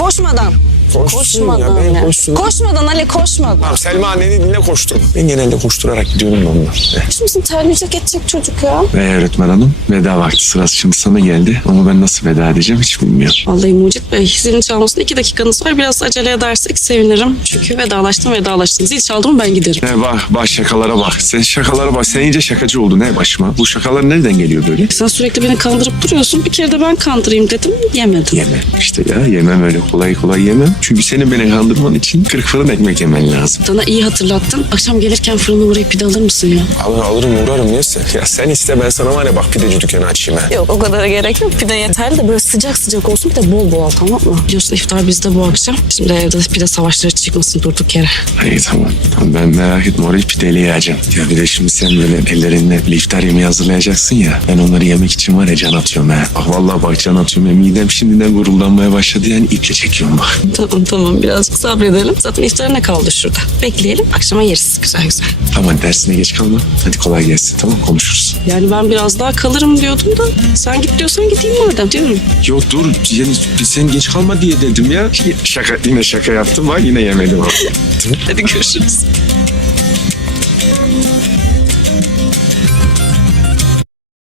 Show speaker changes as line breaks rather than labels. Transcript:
Koşmadan.
Koşsun ya, ben
ya.
koşsun.
Koşmadan Ali, koşmadan.
Tamam, Selma anneni dinle, koşturma. Ben genelde koşturarak gidiyorum da ondan.
Şimdi terleyecek edecek çocuk ya.
Ve öğretmen hanım, veda vakti sırası şimdi sana geldi. Ama ben nasıl veda edeceğim hiç bilmiyorum.
Vallahi Mucit Bey, zilin çalmasına 2 dakikanız var. Biraz acele edersek sevinirim. Çünkü vedalaştım. Zil çaldı mı ben giderim.
Ne bak şakalara bak. Sen şakalara bak. Sen iyice şakacı oldun ne başıma. Bu şakalar nereden geliyor böyle?
Sen sürekli beni kandırıp duruyorsun. Bir kere de ben kandırayım dedim. Yemedim.
Yemem işte ya. Yemem öyle kolay yemem. Çünkü senin beni kandırman için 40 fırın ekmek yemen lazım.
Sana iyi hatırlattın. Akşam gelirken fırına uğrayıp pide alır mısın ya?
Alırım uğrarım, neyse. Ya sen iste, ben sana var ya bak pideci dükkanı açayım ha.
Yok, o kadar gerek yok. Pide yeterli de böyle sıcak olsun. Bir de bol al, tamam mı? Biliyorsun iftar bizde bu akşam. Şimdi evde pide savaşları çıkmasın durduk yere.
İyi tamam. Ben merak etme orayı pideyle yiyeceğim. Ya bir de şimdi sen böyle ellerinle bir iftar yemeği hazırlayacaksın ya. Ben onları yemek için var ya can atıyorum ha. Bak vallahi bak can atıyorum ya. Midem şimdiden guruldanmaya başladı yani iple çekiyorum bak.
Tamam birazcık sabredelim. Zaten iftar ne kaldı şurada? Bekleyelim, akşama yeriz güzel.
Tamam dersine geç kalma. Hadi kolay gelsin tamam konuşuruz.
Yani ben biraz daha kalırım diyordum da sen git diyorsan gideyim madem diyorum.
Yok dur yani sen geç kalma diye dedim ya. Yine şaka yaptım var yine yemedim abi.
Hadi görüşürüz.